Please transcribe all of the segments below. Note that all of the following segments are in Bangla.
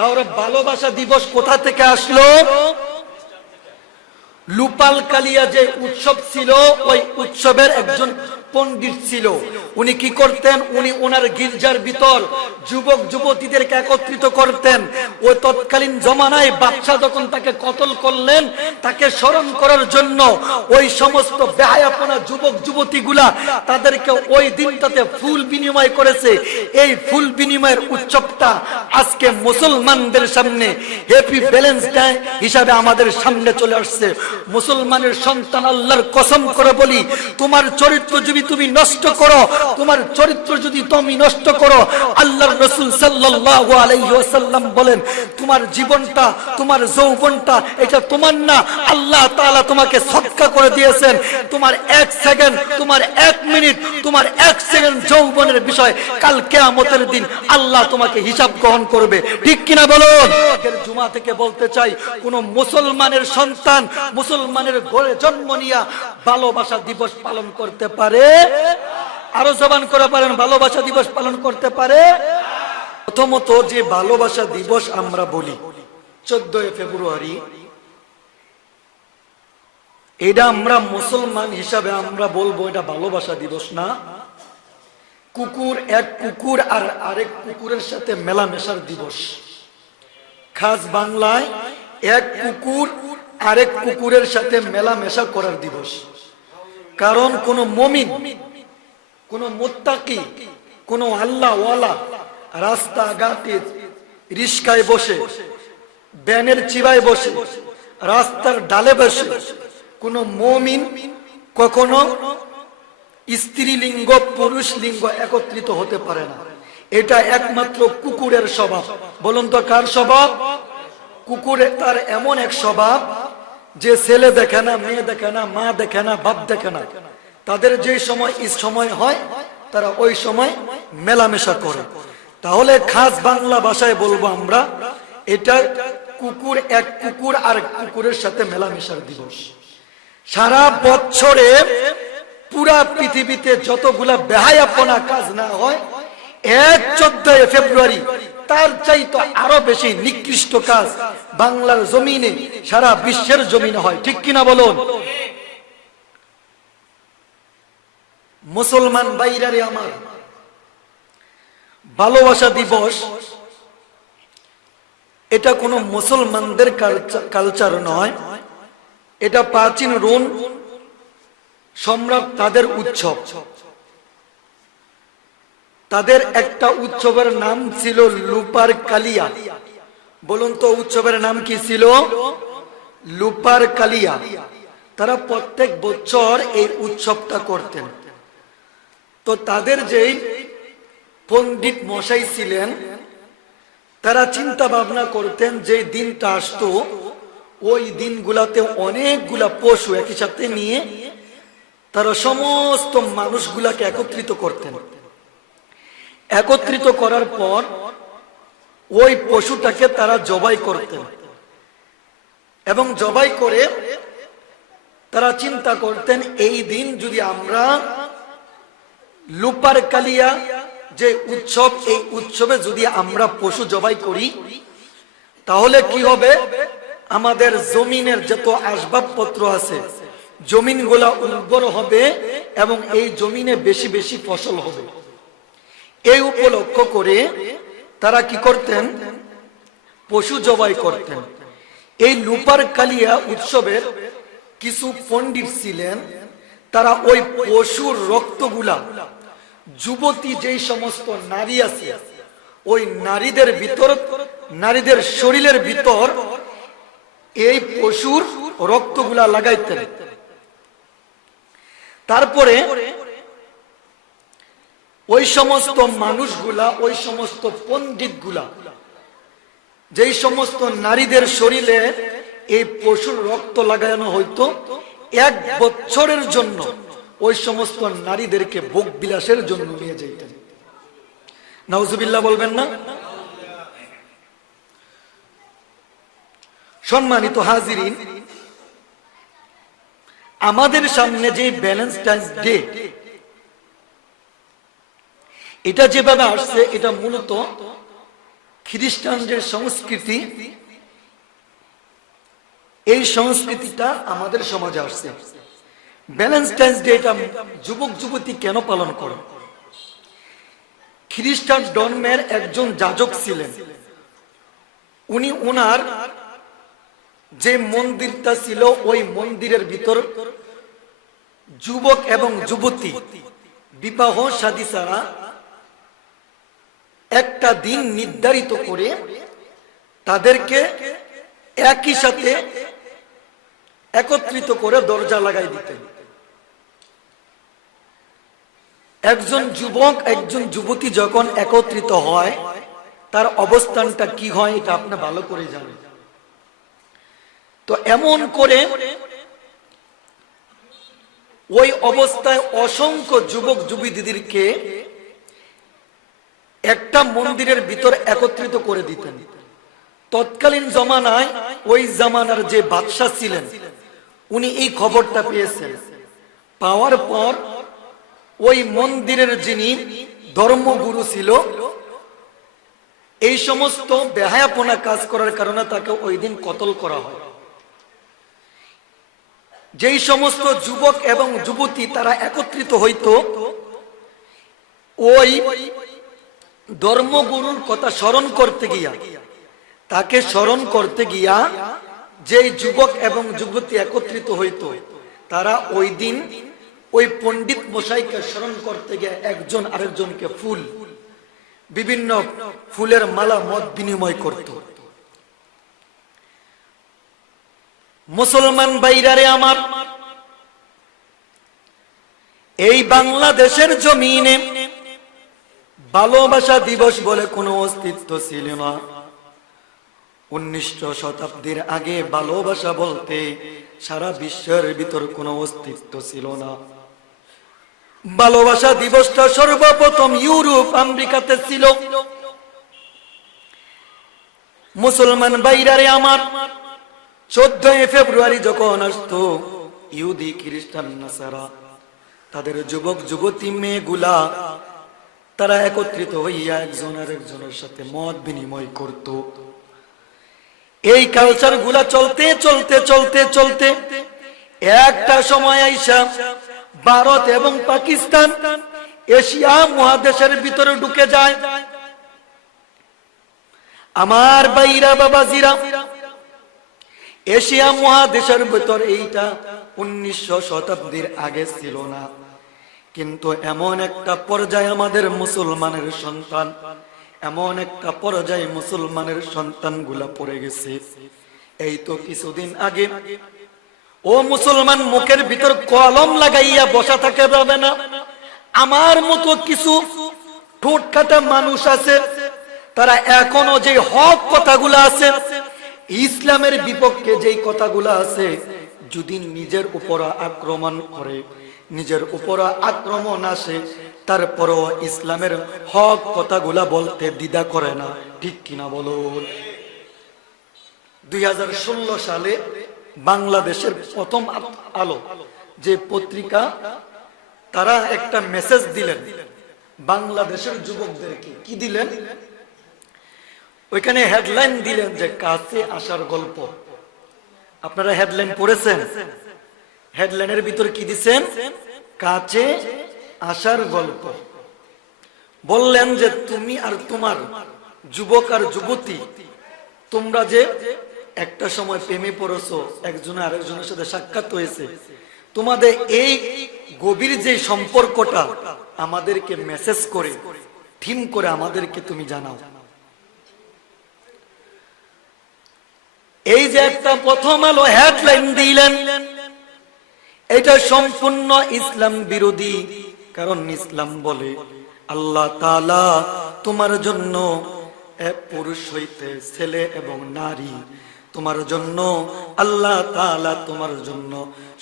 তাহলে ভালোবাসা দিবস কোথা থেকে আসলো? লুপাল কালিয়া যে উৎসব ছিল ওই উৎসবের একজন পণ্ডিত ছিল। উনি কি করতেন? উনি ওনার গির্জার ভিতর যুবক, যুবতীদেরকে একত্রিত করতেন। ওই তৎকালীন জমানায় বাচ্চা যখন তাকে কতল করলেন, তাকে স্মরণ করার জন্য ওই সমস্ত বেহায়াপনা যুবক, যুবতীগুলা তাদেরকে ওই দিনটাতে ফুল বিনিময় করেছে। এই ফুল বিনিময়ের উৎসবটা আজকে মুসলমানদের সামনে হ্যাপি ব্যালেন্স ডে হিসাবে আমাদের সামনে চলে আসছে। মুসলমানের সন্তান আল্লাহর কসম করে বলি, তোমার চরিত্র তুমি নষ্ট করো, তোমার চরিত্র যদি তুমি নষ্ট করো, আল্লাহর রসুল সাল্লাল্লাহু আলাইহি ওয়াসাল্লাম বলেন, তোমার জীবনটা, তোমার যৌবনটা, এটা তোমার না। আল্লাহ তাআলা তোমাকে সদকা করে দিয়েছেন। তোমার এক সেকেন্ড, তোমার এক মিনিট, তোমার এক সেকেন্ড যৌবনের বিষয় কাল কেয়ামতের দিন আল্লাহ তোমাকে হিসাব গ্রহণ করবে। ঠিক কিনা বলুন? জুমা থেকে বলতে চাই, কোন মুসলমানের সন্তান মুসলমানের ঘরে জন্ম নিয়া ভালোবাসা দিবস পালন করতে পারে? আরও জবান করে পারেন ভালোবাসা দিবস পালন করতে পারে? প্রথমত যে ভালোবাসা দিবস আমরা বলি, চোদ্দই ফেব্রুয়ারি। এটা আমরা মুসলমান হিসাবে আমরা বলব, এটা ভালোবাসা দিবস না। কুকুর এক কুকুর আর আরেক কুকুরের সাথে মেলামেশার দিবস। খাস বাংলায় এক কুকুর আরেক কুকুরের সাথে মেলামেশা করার দিবস। কারণ কোন মমিন, কোন মোত্তাকি, কোন আল্লাহ ওয়ালা রাস্তাঘাটে রিস্কায় বসে, ব্যানের চিবায় বসে, রাস্তার ডালে বসে কোন মমিন কখনো স্ত্রী লিঙ্গ পুরুষ লিঙ্গ একত্রিত হতে পারে না। এটা একমাত্র কুকুরের স্বভাব। বলুন তো কার স্বভাব? কুকুরে তার এমন এক স্বভাব যে ছেলে দেখে না, মেয়ে দেখে না, মা দেখে না, বাপ দেখে না, তাদের যে সময় এই সময় হয়, তারা ওই সময় মেলামেশা করে। তাহলে খাস বাংলা ভাষায় বলব আমরা, এটা কুকুর এক কুকুর আর কুকুরের সাথে মেলামেশার দিবস। সারা বছরে পুরা পৃথিবীতে যতগুলা বেহায়াপনা কাজ না হয়, এক চোদ্দই ফেব্রুয়ারি তার চাইতো আরও বেশি নিকৃষ্ট কাজ বাংলার জমিনে, সারা বিশ্বের জমিনে হয়। ঠিক কিনা বলুন? মুসলমান বাইরারে আমার, ভালোবাসা দিবস, এটা কোনো মুসলমানদের কালচার নয়। এটা প্রাচীন রোম সম্রাট তাদের উৎসব। তাদের একটা উৎসবের নাম ছিল লুপার কালিয়া। বলুন তো উৎসবের নাম কি ছিল? লুপার কালিয়া। তারা প্রত্যেক বছর এই উৎসবটা করতেন। তো তাদের যেই পণ্ডিত মশাই ছিলেন, তারা চিন্তা ভাবনা করতেন যে দিনটা আসতো, ওই দিনগুলাতে অনেকগুলা পশু একই সাথে নিয়ে তারা সমস্ত মানুষগুলাকে একত্রিত করতেন। একত্রিত করার পর ওই পশুটাকে তারা জবাই করতেন। এবং জবাই করে তারা চিন্তা করতেন, এই দিন যদি আমরা লুপার কালিয়া যে উৎসব, এই উৎসবে যদি আমরা পশু জবাই করি, তাহলে কি হবে? আমাদের জমিনের যত আসবাবপত্র আছে জমিনগুলা উর্বর হবে এবং এই জমিনে বেশি বেশি ফসল হবে। এই উপলক্ষ করে তারা কি করতেন? পশু জবাই করতেন। এই লুপার কালিয়া উৎসবের কিছু পণ্ডিত ছিলেন। তারা ওই পশুর রক্তগুলা, যুবতী যেই সমস্ত নারী আছে, ওই নারীদের ভিতর, নারীদের শরীরের ভিতর এই পশুর রক্তগুলা লাগাইতেন। তারপরে ওই সমস্ত মানুষগুলা, ওই সমস্ত পণ্ডিতগুলা যেই সমস্ত নারীদের শরীরে এই পশুর রক্ত লাগানো হইতো, এক বছরের জন্য ওই সমস্ত নারীদেরকে ভোগ বিলাসের জন্য নিয়ে যেতেন নাউজুবিল্লাহ বলবেন না? সম্মানিত হাজিরিন, আমাদের সামনে যে ভ্যালেন্টাইন্স ডে এটা যেভাবে আসছে, এটা মূলত খ্রিস্টানদের সংস্কৃতি। এই সংস্কৃতিটা আমাদের সমাজে আসছে। এটা যুবক, যুবতী কেন পালন করে? খ্রিস্টান একজন যাজক ছিলেন। উনি ওনার যে মন্দিরটা ছিল, ওই মন্দিরের ভিতর যুবক এবং যুবতী বিবাহ শাদী ছাড়া একটা দিন নির্ধারিত করে তাদেরকে একই সাথে একত্রিত করে দরজা লাগাই দিতেন। একজন যুবক, একজন যুবতী যখন একত্রিত হয়, তার অবস্থানটা কি হয় এটা আপনি ভালো করে জানেন। তো এমন করে ওই অবস্থায় অসংখ্য যুবক যুবতীদেরকে একটা মন্দিরের ভিতর একত্রিত করে দিতেন। তৎকালীন জমানায় ওই জামানার যে বাদশাহ ছিলেন, উনি এই খবরটা পেয়েছেন। পাওয়ার পর ওই মন্দিরের যিনি ধর্মগুরু ছিল, এই সমস্ত বেহায়াপনা কাজ করার কারণে তাকে ওই দিন কতল করা হয়। যেই সমস্ত যুবক এবং যুবতী তারা একত্রিত হইতো, ওই ধর্মগুরুর কথা স্মরণ করতে গিয়া, তাকে স্মরণ করতে গিয়া যে যুবক এবং যুবতী একত্রিত হইতো, তারা ওই দিন ওই পণ্ডিত মশাইকে স্মরণ করতে গিয়ে একজন আরেকজনকে ফুল, বিভিন্ন ফুলের মালা মত বিনিময় করত। মুসলমান বাইরারে আমার, এই বাংলাদেশের জমিনে ভালোবাসা দিবস বলে কোনো অস্তিত্ব ছিল না। উনিশশো শতাব্দীর আগে ভালোবাসা বলতে সারা বিশ্বের ভিতর কোনো অস্তিত্ব ছিল না। ভালোবাসা দিবসটা সর্বপ্রথম ইউরোপ, আমেরিকাতে ছিল। মুসলমান বাইরারে আমার চোদ্দই ফেব্রুয়ারি যখন আসতো, ইহুদি, খ্রিস্টান, নাসারা, তাদের যুবক যুবতী মেয়েগুলা তারা একত্রিত হইয়া একজন আর একজনের সাথে মত বিনিময় করত। এই কালচারগুলা চলতে চলতে চলতে চলতে একটা সময় আইসা ভারত এবং পাকিস্তান এশিয়া মহাদেশের ভিতরে ঢুকে যায়। আমার বাইরা বাবাজিরা, এশিয়া মহাদেশের ভিতর এইটা উনিশশো শতাব্দীর আগে ছিল না। কিন্তু এমন একটা পর্যায়ে আমাদের মুসলমানের সন্তান, এমন একটা পর্যায়ে মুসলমানের সন্তানগুলা পড়ে গেছে। এই তো কিছুদিন আগে ও মুসলমান মুখের ভিতর কলম লাগাইয়া বসা থাকে যাবে না। আমার মতো কিছু ঠোঁট কাটা মানুষ আছে, তারা এখনও যে হক কথাগুলো আছে, ইসলামের বিপক্ষে যেই কথাগুলো আছে, যদি নিজের উপর আক্রমণ করে নিজের উপর আক্রমণ আসে, তারপরও ইসলামের হক কথাগুলা বলতে দ্বিধা করে না। ঠিক কিনা বলুন? দুই হাজার ষোলো সালে বাংলাদেশের প্রথম আলো যে পত্রিকা, তারা একটা মেসেজ দিলেন বাংলাদেশের যুবকদেরকে। কি দিলেন? ওইখানে হেডলাইন দিলেন যে, কাছে আসার গল্প। আপনারা হেডলাইন পড়েছেন? হেডলাইনের ভিতর কি দিচ্ছেন কাছে আসার গল্প। বললেন যে, তুমি আর তোমার যুবক আর যুবতী, তোমরা যে একটা সময় প্রেমে পড়েছো, একজন আরেকজনের সাথে সাক্ষাৎ হয়েছে, তোমাদের এই গভীর যে সম্পর্কটা আমাদেরকে মেসেজ করে, থিম করে আমাদেরকে তুমি জানাও। এই যে একটা প্রথম আলো হেডলাইন দিলেন। এটা সম্পূর্ণ ইসলাম বিরোধী। কারণ ইসলাম বলে, আল্লাহ তালা তোমার জন্য পুরুষ হইতে ছেলে এবং নারী। তোমার জন্য, আল্লাহ তালা তোমার জন্য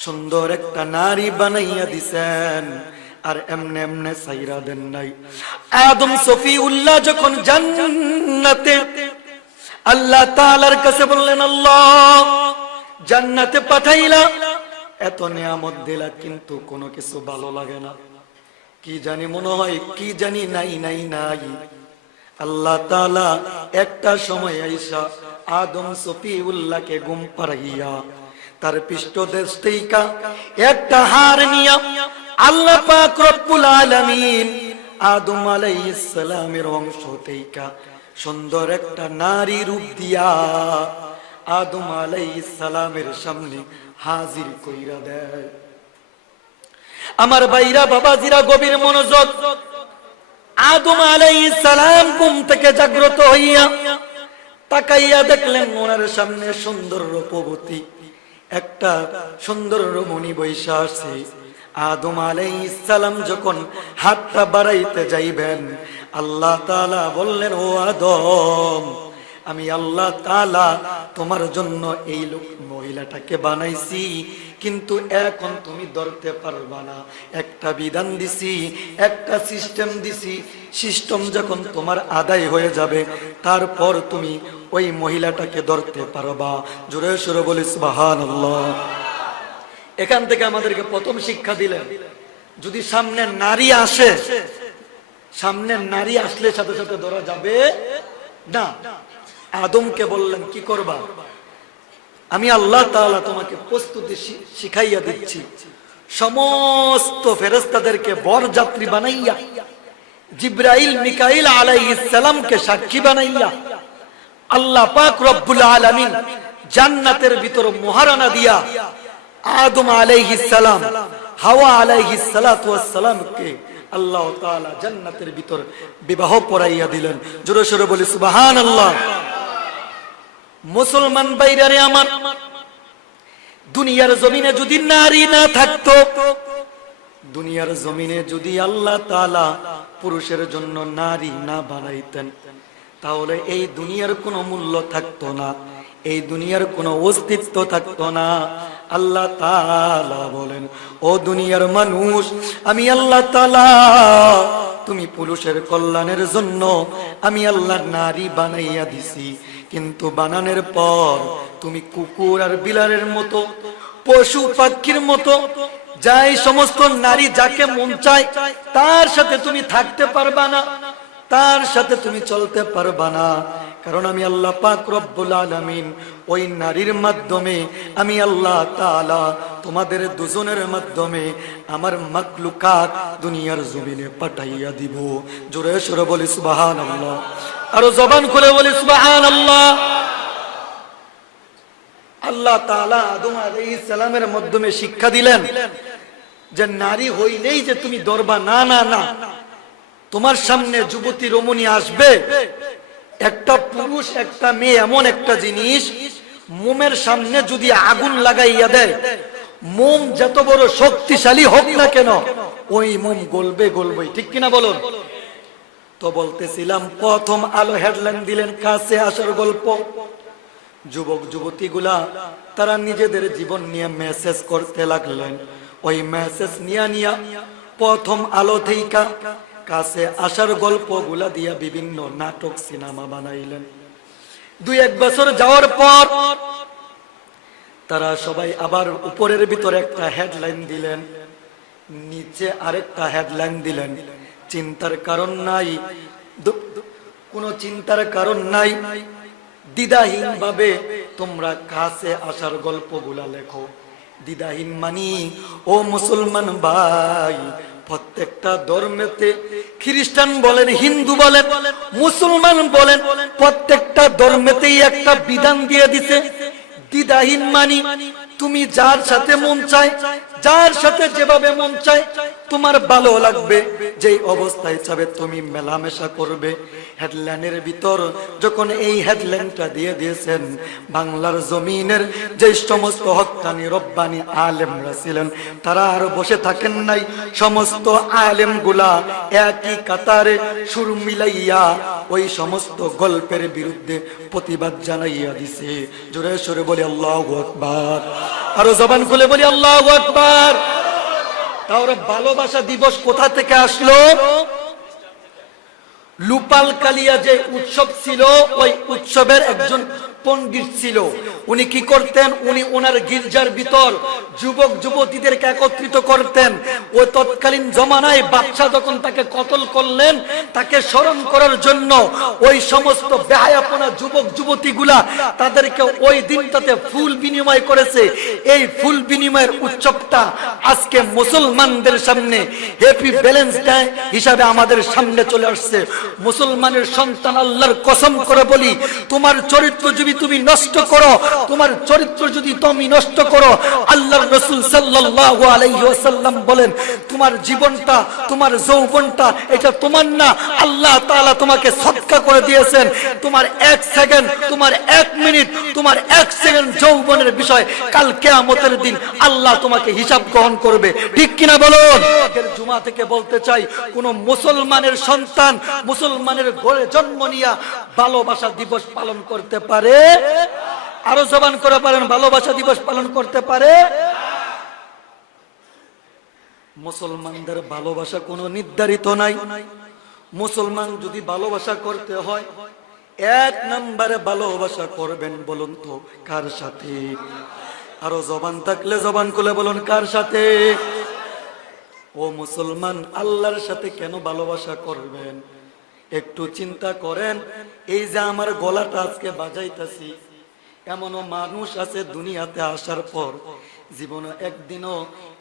সুন্দর একটা নারী বানাইয়া দিছেন। আর এমনে এমনে সাইরা দেন নাই। আদম সফি উল্লাহ যখন জান্নাতে, আল্লাহ তালার কাছে বললেন, আল্লাহ, জান্নাতে পাঠাইলা। এত নিয়ামত দিলা কিন্তু কোনো কিছু ভালো লাগে না। কি জানি মনে হয়, কি জানি নাই নাই নাই। আল্লাহ তালা একটা সময় আইসা আদম সফিউল্লাহকে গুম পারাইয়া তার পৃষ্ঠদেশ থেকে একটা হার নিয়া আল্লাহ পাক রব্বুল আলামিন আদম আলাইহিস সালামের অংশ থেকে সুন্দর একটা নারী রূপ দিয়া আদম আলাইহিস সালামের সামনে হাজির কইরা দেয়। আমার বাইরা বাবাজিরা গভীর মনোযোগ। আদম আলাইহিস সালাম ঘুম থেকে জাগ্রত হইয়া তাকাইয়া দেখলেন ওনার সামনে সুন্দর রূপবতী। একটা সুন্দর রমণী বৈশা আছে আদম আলাইহিস সালাম যখন হাতটা বাড়াইতে যাইবেন, আল্লাহ তাআলা বললেন, ও আদম আমি আল্লাহ তালা তোমার জন্য এই লোক মহিলাটাকে বানাইছি। কিন্তু এখন তুমি ধরতে পারবা না। একটা বিধান দিছি, একটা সিস্টেম দিছি। সিস্টেম যখন তোমার আদায় হয়ে যাবে, তারপর তুমি ওই মহিলাটাকে ধরতে পারবা। জোরে সুরে বলিস বাহান এখান থেকে আমাদেরকে প্রথম শিক্ষা দিলেন, যদি সামনে নারী আসে, সামনে নারী আসলে সাথে সাথে ধরা যাবে না। আদমকে বললেন, কি করবা? আমি আল্লাহ তাআলা তোমাকে প্রস্তুতি শিখাইয়া দিচ্ছি। সমস্ত ফেরেস্তাদেরকে বর যাত্রী বানাইয়া, জিব্রাইল, মিকাইল আলাইহিস সালামকে সাক্ষী বানাইয়া, আল্লাহ পাক রব্বুল আলামিন জান্নাতের ভিতর মহারানা দিয়া আদম আলাইহিস সালাম, হাওয়া আলাইহিস সালাতু ওয়াস সালামকে আল্লাহ তাআলা জান্নাতের ভিতর বিবাহ পড়াইয়া দিলেন। জোরে সোরে বলি, সুবহানাল্লাহ। মুসলমান বাইরারে আমার। দুনিয়ার জমিনে যদি নারী না থাকতো, দুনিয়ার জমিনে যদি আল্লাহ তালা পুরুষের জন্য নারী না বানাইতেন, তাহলে এই দুনিয়ার কোনো মূল্য থাকতো না, এই দুনিয়ার কোনো অস্তিত্ব থাকতো না। আল্লাহ তাআলা বলেন, ও দুনিয়ার মানুষ, আমি আল্লাহ তাআলা, তুমি পুরুষের কল্যাণের জন্য আমি আল্লাহ নারী বানাইয়া দিছি। কিন্তু বানানোর পর তুমি কুকুর আর বিলারের মতো, পশু পাখির মতো, যাই সমস্ত নারী যাকে মন চায়, তার সাথে তুমি থাকতে পারবা না, তার সাথে তুমি চলতে পারবা না। কারণ আমি আল্লাহ পাক রব্বুল আলামিন ওই নারীর মাধ্যমে আমি আল্লাহ তাআলা তোমাদের দুজনের মাধ্যমে আমার মাকলুকাত দুনিয়ার জমিনে পাঠাইয়া দিব। জোরে সরে বলি সুবহানাল্লাহ। আরও জবান খুলে বলি সুবহানাল্লাহ। আল্লাহ তাআলা আদম আলাইহিস সালামের মাধ্যমে শিক্ষা দিলেন যে নারী হইলেই যে তুমি দরবা না না না। তোমার সামনে যুবতী রমণী আসবে। একটা পুরুষ, একটা মেয়ে, এমন একটা জিনিস, মোমের সামনে যদি আগুন লাগাইয়া দেয়, মোম যত বড় শক্তিশালী হোক না কেন, ওই মোম গলবে গলবেই ঠিক কিনা বলুন? তো বলতেছিলাম, প্রথম আলো হেডলাইন দিলেন কাছে আসার গল্প। যুবক, যুবতীগুলা, তারা নিজেদের জীবন নিয়ে মেসেজ করতে লাগলেন। ওই মেসেজ নিয়া নিয়া প্রথম আলো থেইকা কাছে আসার গল্পগুলা দিয়া বিভিন্ন নাটক, সিনেমা বানাইলেন। দুই এক বছর যাওয়ার পর তারা সবাই আবার উপরের ভিতরে একটা হেডলাইন দিলেন, নিচে আরেকটা হেডলাইন দিলেন। চিন্তার কারণ নাই কোনো চিন্তার কারণ নাই। দ্বিধাহীন ভাবে তোমরা কাছে আসার গল্পগুলা লেখো। দ্বিধাহীন মানি, ও মুসলমান ভাই প্রত্যেকটা ধর্মেতে খ্রিস্টান বলেন, হিন্দু বলেন, মুসলমান বলেন, প্রত্যেকটা ধর্মেতেই একটা বিধান দিয়ে দিতে দ্বিধাহীন মানি, তুমি যার সাথে মন চায়, যার সাথে যেভাবে মন চায় তোমার ভালো লাগবে। যে অবস্থায় চাবে তুমি মেলামেশা করবে। হেডলাইনের ভিতর যখন এই হেডলাইনটা দিয়ে দিয়েছেন, বাংলার জমিনের যে সমস্ত হকানি, রব্বানি আলেমরা ছিলেন, তারা আর বসে থাকেন নাই। সমস্ত আলেমগুলা একই কাতারে সুর মিলাইয়া ওই সমস্ত গল্পের বিরুদ্ধে প্রতিবাদ জানাইয়া দিছে। জোরে সরে বলি, আল্লাহ আকবার। আরও জবান খুলে বলি, আল্লাহ আকবার। তাহলে ভালোবাসা দিবস কোথা থেকে আসলো? লুপাল কালিয়া যে উৎসব ছিল ওই উৎসবের একজন পণ্ডিত ছিল। উনি কি করতেন? উনি ওনার গির্জার ভিতর যুবক যুবতীদেরকে একত্রিত করতেন। ও তৎকালীন জমানায় বাচ্চা যখন তাকে কতল করলেন, তাকে স্মরণ করার জন্য ওই সমস্ত বেহায়াপনা যুবক যুবতীগুলা তাদেরকে ওই দিনটাতে ফুল বিনিময় করেছে। এই ফুল বিনিময়ের উৎসবটা আজকে মুসলমানদের সামনে হ্যাপি ব্যালেন্স ডে হিসাবে আমাদের সামনে চলে আসছে। মুসলমানের সন্তান আল্লাহর কসম করে বলি, তোমার চরিত্র যদি তুমি নষ্ট করো, তোমার চরিত্র যদি তুমি নষ্ট করো, আল্লাহর রসুল সাল্লাল্লাহু আলাইহি ওয়াসাল্লাম বলেন, তোমার জীবনটা, তোমার যৌবনটা, এটা তোমার না। আল্লাহ তাআলা তোমাকে সদকা করে দিয়েছেন। তোমার এক সেকেন্ড, তোমার এক মিনিট, তোমার এক সেকেন্ড যৌবনের বিষয় কাল কেয়ামতের দিন আল্লাহ তোমাকে হিসাব গ্রহণ করবে। ঠিক কিনা বলুন? জুমা থেকে বলতে চাই, কোন মুসলমানের সন্তান মুসলমানের ঘরে জন্ম নিয়া ভালোবাসা দিবস পালন করতে পারে? আরও জবান করে পারেন ভালোবাসা দিবস পালন করতে পারে? মুসলমানদের ভালোবাসা কোনো নির্ধারিত নাই। মুসলমান যদি ভালোবাসা করতে হয়, এক নম্বরে ভালোবাসা করবেন বলুন তো, কার সাথে? আরও জবান থাকলে জবান খুলে বলুন, কার সাথে? ও মুসলমান, আল্লাহর সাথে কেন ভালোবাসা করবেন? একটু চিন্তা করেন, এই যে আমার গলাটা আজকে বাজাইতাছি, এমনও মানুষ আছে দুনিয়াতে আসার পর জীবনে একদিনও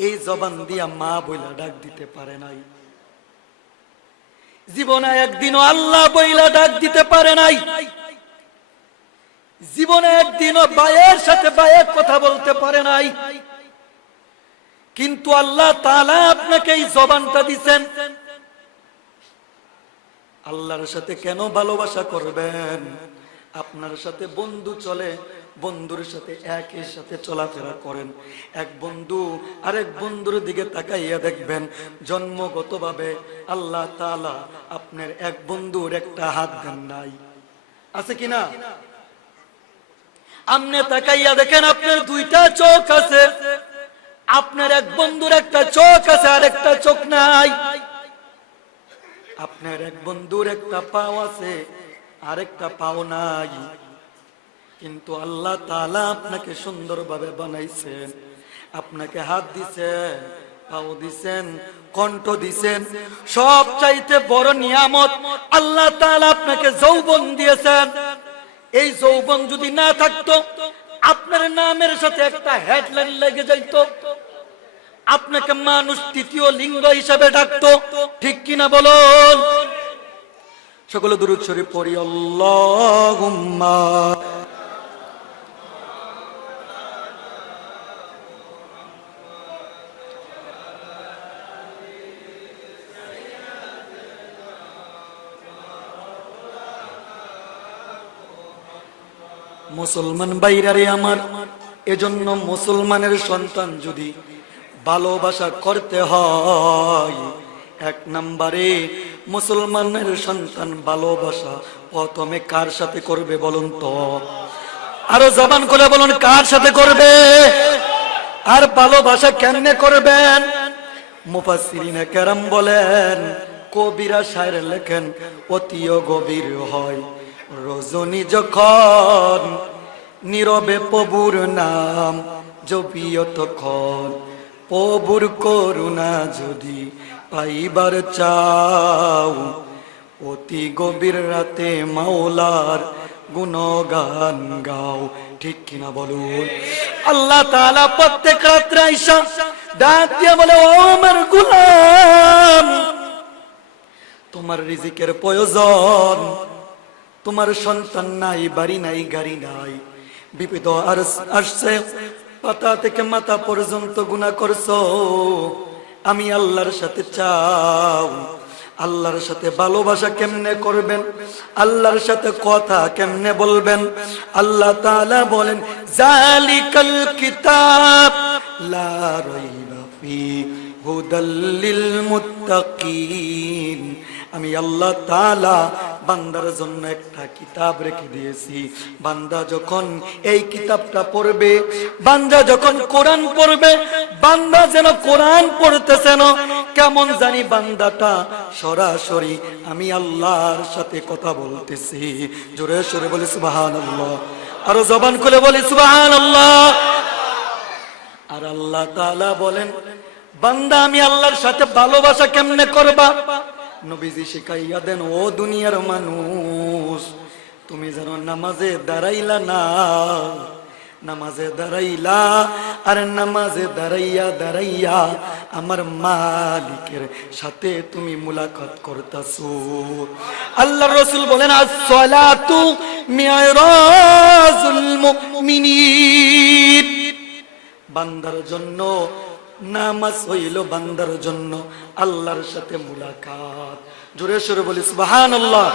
এই জবান দিয়া মা বইলা ডাক দিতে পারে নাই। জীবনে একদিনও আল্লাহ বইলা ডাক দিতে পারে নাই। জীবনে একদিনও বায়ের সাথে বায়ের কথা বলতে পারে নাই। কিন্তু আল্লাহ তালা আপনাকে এই জবানটা দিছেন আল্লাহর সাথে কেন ভালোবাসা করবেন? আপনার সাথে বন্ধু চলে, বন্ধুর সাথে একের সাথে চলাফেরা করেন। এক বন্ধু আরেক বন্ধুর দিকে তাকাইয়া দেখবেন, জন্মগতভাবে আল্লাহ তাআলা আপনার এক বন্ধুর একটা হাত দেন নাই। আছে কিনা আপনি তাকাইয়া দেখেন আপনার দুইটা চোখ আছে। আপনার এক বন্ধুর একটা চোখ আছে আর একটা চোখ নাই। আপনার এক বন্ধুর একটা পাও আছে, আরেকটা পাও নাই। কিন্তু আল্লাহ তাআলা আপনাকে সুন্দরভাবে বানাইছেন। আপনাকে হাত দিছেন, পাও দিছেন, কণ্ঠ দিছেন। সব চাইতে বড় নিয়ামত আল্লাহ তাআলা আপনাকে যৌবন দিয়েছেন। এই যৌবন যদি না থাকতো, আপনার নামের সাথে একটা হেডলাইন লেগে যাইতো। আপনাকে মানুষ তৃতীয় লিঙ্গ হিসাবে ডাকতো। ঠিক কিনা বলুন? সকলে দুরুদ পড়ি, আল্লাহুম্মা মুসলমান বাইরারে আমার, এজন্য মুসলমানের সন্তান যদি ভালোবাসা করতে হয়। এক নম্বরে, মুসলমানের সন্তান ভালোবাসা প্রথমে কার সাথে করবে বলুন তো? আরও জবান করে বলুন, কার সাথে করবে? আর ভালোবাসা কেমনে করবেন? বলেন, কবিরা শায়ের লেখেন, অতিও গভীর হয়। রজনী যখন নীরবে প্রভুর নাম, জপিও তখন প্রভুর করুণা যদি পাইবার চাও। অতি গভীর রাতে মাওলার গুণগান গাও। ঠিক কিনা বলুন? আল্লাহ তাআলা প্রত্যেক রাত্রে আইসা ডাক দিয়া বলে, ও আমার গুলাম, তোমার রিজিকের প্রয়োজন। তোমার সন্তান নাই, বাড়ি নাই, গাড়ি নাই। বিপদ আর আসছে পাতা থেকে মাথা পর্যন্ত গুণা করছ। আমি আল্লাহর সাথে চাও। আল্লাহর সাথে ভালোবাসা কেমনে করবেন? আল্লাহর সাথে কথা কেমনে বলবেন? আল্লাহ তাআলা বলেন, জালিকাল কিতাব লা রাইবা ফি মুত্তাকিন। আমি আল্লাহ তাআলা বান্দার জন্য একটা কিতাব রেখে দিয়েছি। বান্দা যখন এই কিতাবটা পড়বে, বান্দা যখন কোরআন পড়বে, বান্দা যেন কোরআন পড়তেছে না, কেমন জানি বান্দাটা সরাসরি আমি আল্লাহর সাথে কথা বলতেছি। জোরে সরে বলে সুবহানাল্লাহ। আরও জবান খুলে বলি সুবাহান আল্লাহ আর আল্লাহ তাআলা বলেন, বান্দা আমি আল্লাহর সাথে ভালোবাসা কেমনে করবা? নবীজি শিখাইয়া দেন, ও দুনিয়ার মানুষ, তুমি যেন নামাজে দাঁড়াইলা না, নামাজে দাঁড়াইলা আর নামাজে দাঁড়াইয়া দাঁড়াইয়া আমার মালিকের সাথে তুমি মুলাকাত করতাছো। আল্লাহ রসুল বলেন বান্দার জন্য নামাজ হইল বান্দার জন্য আল্লাহর সাথে মুলাকাত। জোরে সরে বলি সুবাহান আল্লাহ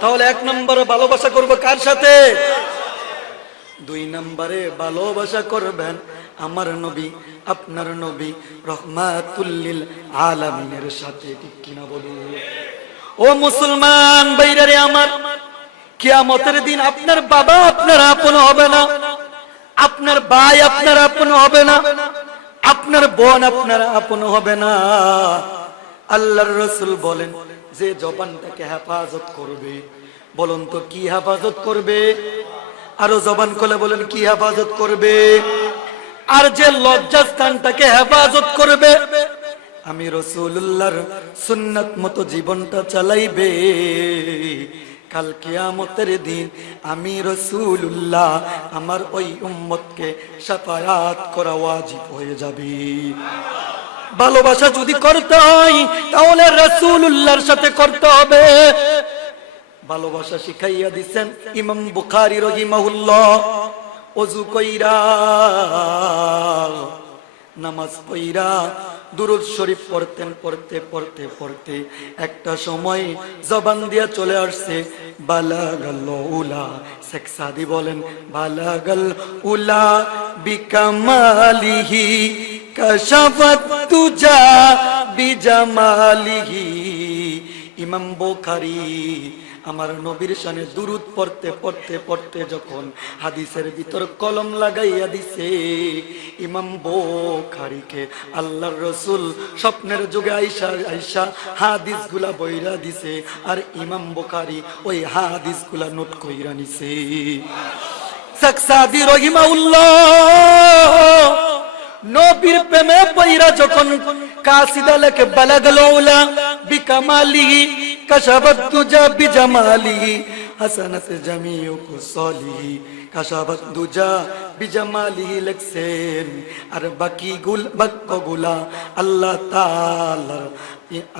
তাহলে এক নম্বরে ভালোবাসা করব কার সাথে? দুই নম্বরে ভালোবাসা করবেন আমার নবী, আপনার নবী, রহমাতুল্লিল আলামিনের সাথে, ঠিক কিনা বলুন? ও মুসলমান বাইরে আমার, কিয়ামতের দিন আপনার বাবা আপনার আপন হবে না, আপনার ভাই আপনার আপন হবে না আপনার বোন আপনার আপন হবে না। আল্লাহর রসুল বলেন, যে জবানটাকে হেফাজত করবে, বলুন তো কি হেফাজত করবে? আরও জবান খুলে বলেন, কি হেফাজত করবে? আর যে লজ্জাস্থানটাকে হেফাজত করবে, আমি রসুল্লাহর সুন্নাত মতো জীবনটা চালাইবে। কাল দিন আমি রসুল্লাহ আমার ওই উম্মতকে সাফায়াত করা ওয়াজিব হয়ে যাবে। ভালোবাসা যদি করতে হয়, তাহলে রসুল্লাহর সাথে করতে হবে। ভালোবাসা শিখাইয়া দিচ্ছেন ইমাম বুখারি রহিমাহুল্লাহ অজু কইরা, নামাজ পইরা দুরুদ শরীফ পড়তেন, পড়তে পড়তে পড়তে। একটা সময় জবান দিয়া চলে আসছে, বালাগাল উলা শেখ সাদি বলেন, বালাগাল উলা বিকামালিহি, কাশাফাত তুজা বিজামালিহি। ইমাম বোখারি আমার নবীর সানে দুরুদ পড়তে পড়তে পড়তে যখন হাদিসের ভিতর কলম লাগাইয়া দিছে, ইমাম বোখারিকে আল্লাহর রসুল স্বপ্নের যুগে আইসা আইসা হাদিসগুলা বইরা দিছে, আর ইমাম বোখারি ওই হাদিসগুলা নোট কইরা নিছে। সাকসাদি রহিমাউল্লাহ নবীর প্রেমে পইরা যখন কাসিদা লেখে বালাগল উলা বিকামালিহি কাশাবাত তুজা বিজামালিহি হাসানাত জামিউ কুসালিহি কাশাবাত দুজা বিজামালিহি লেখছেন, আর বাকি গুল বাক্যগুলা আল্লাহ তাআলার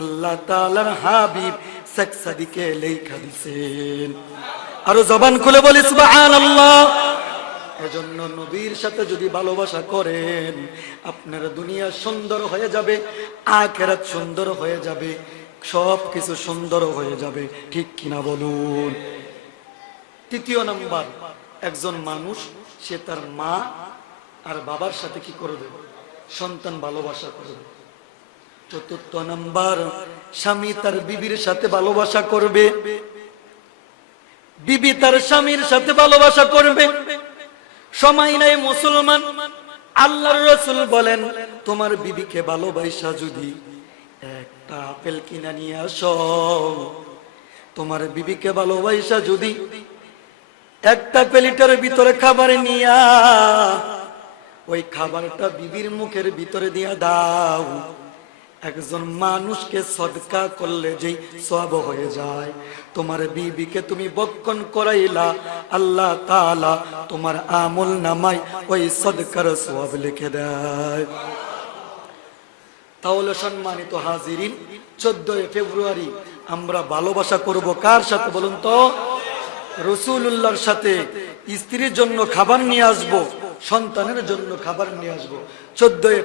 আল্লাহ তাআলার হাবিব শেখ সাদিকে লেখা দিছেন। আরও জবান খুলে বলি, সুবহানাল্লাহ। এজন্য নবীর সাথে যদি ভালোবাসা করেন, আপনার দুনিয়া সুন্দর হয়ে যাবে, আখেরাত সুন্দর হয়ে যাবে সব কিছু সুন্দর হয়ে যাবে। ঠিক কিনা বলুন? তৃতীয় নাম্বার, একজন মানুষ, সে তার মা আর বাবার সাথে কি করবে? সন্তান ভালোবাসা করবে। চতুর্থ নাম্বার, স্বামী তার বিবির সাথে ভালোবাসা করবে। বিবি তার স্বামীর সাথে ভালোবাসা করবে। সময় নাই মুসলমান। আল্লাহর রসুল বলেন, তোমার বিবিকে ভালোবাসা যদি একটা আপেল কিনা নিয়ে আসো, তোমার বিবিকে ভালোবাসা যদি একটা প্লেটের ভিতরে খাবার নিয়া, ওই খাবারটা বিবির মুখের ভিতরে দিয়া দাও একজন মানুষকে সদকা করলে যেই সব হয়ে যায়। তোমার বিবিকে তুমি বক্ষণ করাইলা, আল্লাহ তাআলা তোমার আমল নামাই ওই সদকার সওয়াব লিখে দেয়। তাহলে সম্মানিত হাজিরিন, চোদ্দই ফেব্রুয়ারি আমরা ভালোবাসা করব কার সাথে বলুন তো? রসুল্লাহর সাথে স্ত্রীর জন্য খাবার নিয়ে আসব, সন্তানের জন্য খাবার নিয়ে আসব। চোদ্দই